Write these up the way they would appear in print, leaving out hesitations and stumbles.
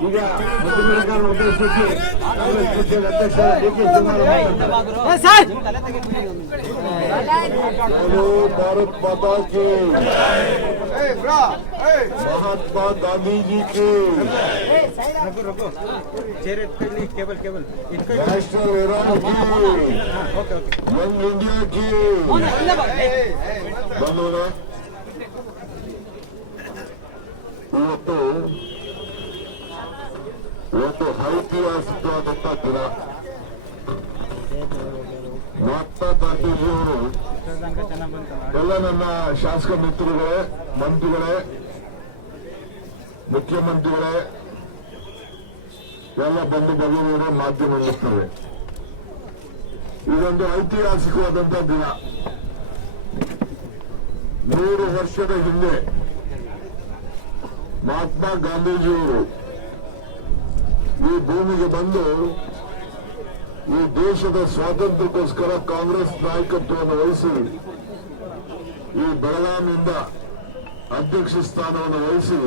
ಈಗ ಮುಖ್ಯಮಂತ್ರಿಗಳನ್ನು ಉದ್ದೇಶಿಸಿ ಕಾಂಗ್ರೆಸ್ ಪಕ್ಷದ ಅಧ್ಯಕ್ಷ ಡಿ.ಕೆ. भारत माता की, महात्मा गांधी जी की, नेशनल हेराल्ड की, यंग इंडिया की ಬಂಧುಗಳೇ, ಇವತ್ತು ಐತಿಹಾಸಿಕವಾದಂತ ದಿನ. ಮಹಾತ್ಮ ಗಾಂಧೀಜಿಯವರು ಎಲ್ಲ ನನ್ನ ಶಾಸಕ ಮಿತ್ರಗಳೇ, ಮಂತ್ರಿಗಳೇ, ಮುಖ್ಯಮಂತ್ರಿಗಳೇ, ಎಲ್ಲ ಬಂಧು ಬಳಗವರೇ, ಮಾಧ್ಯಮ ಮಿತ್ರರೇ, ಇದೊಂದು ಐತಿಹಾಸಿಕವಾದಂತ ದಿನ. 100 ವರ್ಷದ ಹಿಂದೆ ಮಹಾತ್ಮ ಗಾಂಧೀಜಿಯವರು ಈ ಭೂಮಿಗೆ ಬಂದು ಈ ದೇಶದ ಸ್ವಾತಂತ್ರ್ಯಕ್ಕೋಸ್ಕರ ಕಾಂಗ್ರೆಸ್ ನಾಯಕತ್ವವನ್ನು ವಹಿಸಿ ಈ ಬೆಳಗಾವಿಯಿಂದ ಅಧ್ಯಕ್ಷ ಸ್ಥಾನವನ್ನು ವಹಿಸಿ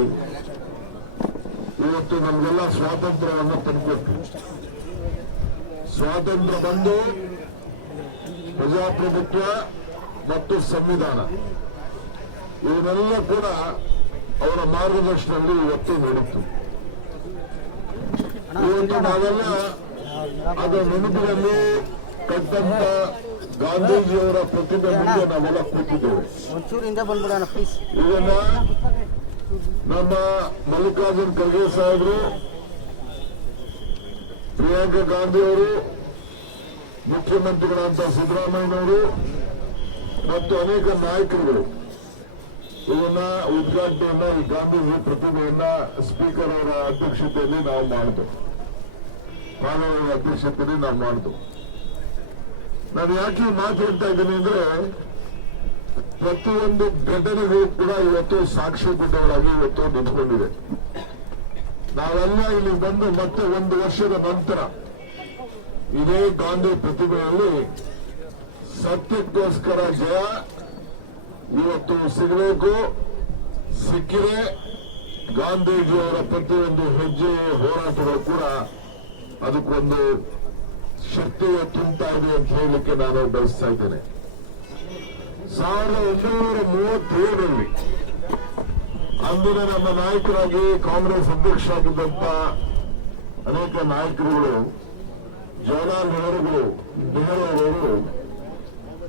ಇವತ್ತು ನಮಗೆಲ್ಲ ಸ್ವಾತಂತ್ರ್ಯವನ್ನು ತಂದುಕೊಟ್ಟು, ಸ್ವಾತಂತ್ರ್ಯ ಬಂದು ಪ್ರಜಾಪ್ರಭುತ್ವ ಮತ್ತು ಸಂವಿಧಾನ ಇವನ್ನೆಲ್ಲ ಕೂಡ ಅವರ ಮಾರ್ಗದರ್ಶನದಲ್ಲಿ ಇವತ್ತು ನಡೆಯಿತು. ಇವತ್ತು ನಾವೆಲ್ಲ ಅದರ ನೆನಪಿನಲ್ಲಿ ಕಟ್ಟಂತ ಗಾಂಧೀಜಿಯವರ ಪ್ರತಿಮೆ ಮುಂದೆ ನಾವೆಲ್ಲ ಕೂತಿದ್ದೇವೆ. ಇದನ್ನ ನಮ್ಮ ಮಲ್ಲಿಕಾರ್ಜುನ್ ಖರ್ಗೆ ಸಾಹೇಬರು, ಪ್ರಿಯಾಂಕಾ ಗಾಂಧಿ ಅವರು, ಮುಖ್ಯಮಂತ್ರಿಗಳಂತ ಸಿದ್ದರಾಮಯ್ಯನವರು ಮತ್ತು ಅನೇಕ ನಾಯಕರುಗಳು ಇವನ್ನ ಉದ್ಘಾಟನೆಯನ್ನ, ಈ ಗಾಂಧೀಜಿ ಪ್ರತಿಮೆಯನ್ನ ಸ್ಪೀಕರ್ ಅವರ ಅಧ್ಯಕ್ಷತೆಯಲ್ಲಿ ನಾವು ಮಾಡಿದ್ವು, ಮಾನವರ ಅಧ್ಯಕ್ಷತೆಯಲ್ಲಿ ನಾವು ಮಾಡಿದ್ವು. ನಾನು ಯಾಕೆ ಮಾತಾಡ್ತಾ ಇದ್ದೀನಿ ಅಂದ್ರೆ, ಪ್ರತಿಯೊಂದು ಘಟನೆಗಳು ಕೂಡ ಇವತ್ತು ಸಾಕ್ಷಿ ಪುಟಗಳಾಗಿ ಇವತ್ತು ನಿಂತ್ಕೊಂಡಿದೆ. ನಾವೆಲ್ಲ ಇಲ್ಲಿ ಬಂದು ಮತ್ತೆ 1 ವರ್ಷದ ನಂತರ ಇದೇ ಗಾಂಧಿ ಪ್ರತಿಮೆಯಲ್ಲಿ ಸತ್ಯಕ್ಕೋಸ್ಕರ ಜಯ ಇವತ್ತು ಸಿಗಬೇಕು. ಸಿಕ್ಕಿದೆ. ಗಾಂಧೀಜಿಯವರ ಪ್ರತಿಯೊಂದು ಹೆಜ್ಜೆ ಹೋರಾಟಗಳು ಕೂಡ ಅದಕ್ಕೊಂದು ಶಕ್ತಿಯ ತುಂಬ್ತಾ ಇದೆ ಅಂತ ಹೇಳಲಿಕ್ಕೆ ನಾನು ಬಯಸ್ತಾ ಇದ್ದೇನೆ. 1937ರಲ್ಲಿ ಅಂದಿನ ನಮ್ಮ ನಾಯಕರಾಗಿ ಕಾಂಗ್ರೆಸ್ ಅಧ್ಯಕ್ಷರಾಗಿದ್ದಂತ ಅನೇಕ ನಾಯಕರುಗಳು, ಜವಾಹರ್ಲಾಲ್ ನೆಹರು ಅವರು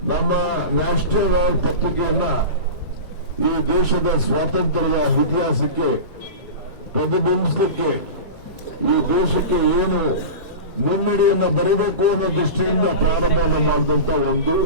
ನಮ್ಮ ನ್ಯಾಷನಲ್ ವರ್ಲ್ಡ್ ಪತ್ರಿಕೆಯನ್ನ ಈ ದೇಶದ ಸ್ವಾತಂತ್ರ್ಯದ ಇತಿಹಾಸಕ್ಕೆ ಪ್ರತಿಬಿಂಬಿಸಲಿಕ್ಕೆ, ಈ ದೇಶಕ್ಕೆ ಏನು ಮುನ್ನಡೆಯನ್ನು ಬರೀಬೇಕು ಅನ್ನೋ ದೃಷ್ಟಿಯಿಂದ ಪ್ರಾರಂಭವನ್ನು ಮಾಡಿದಂತ ಒಂದು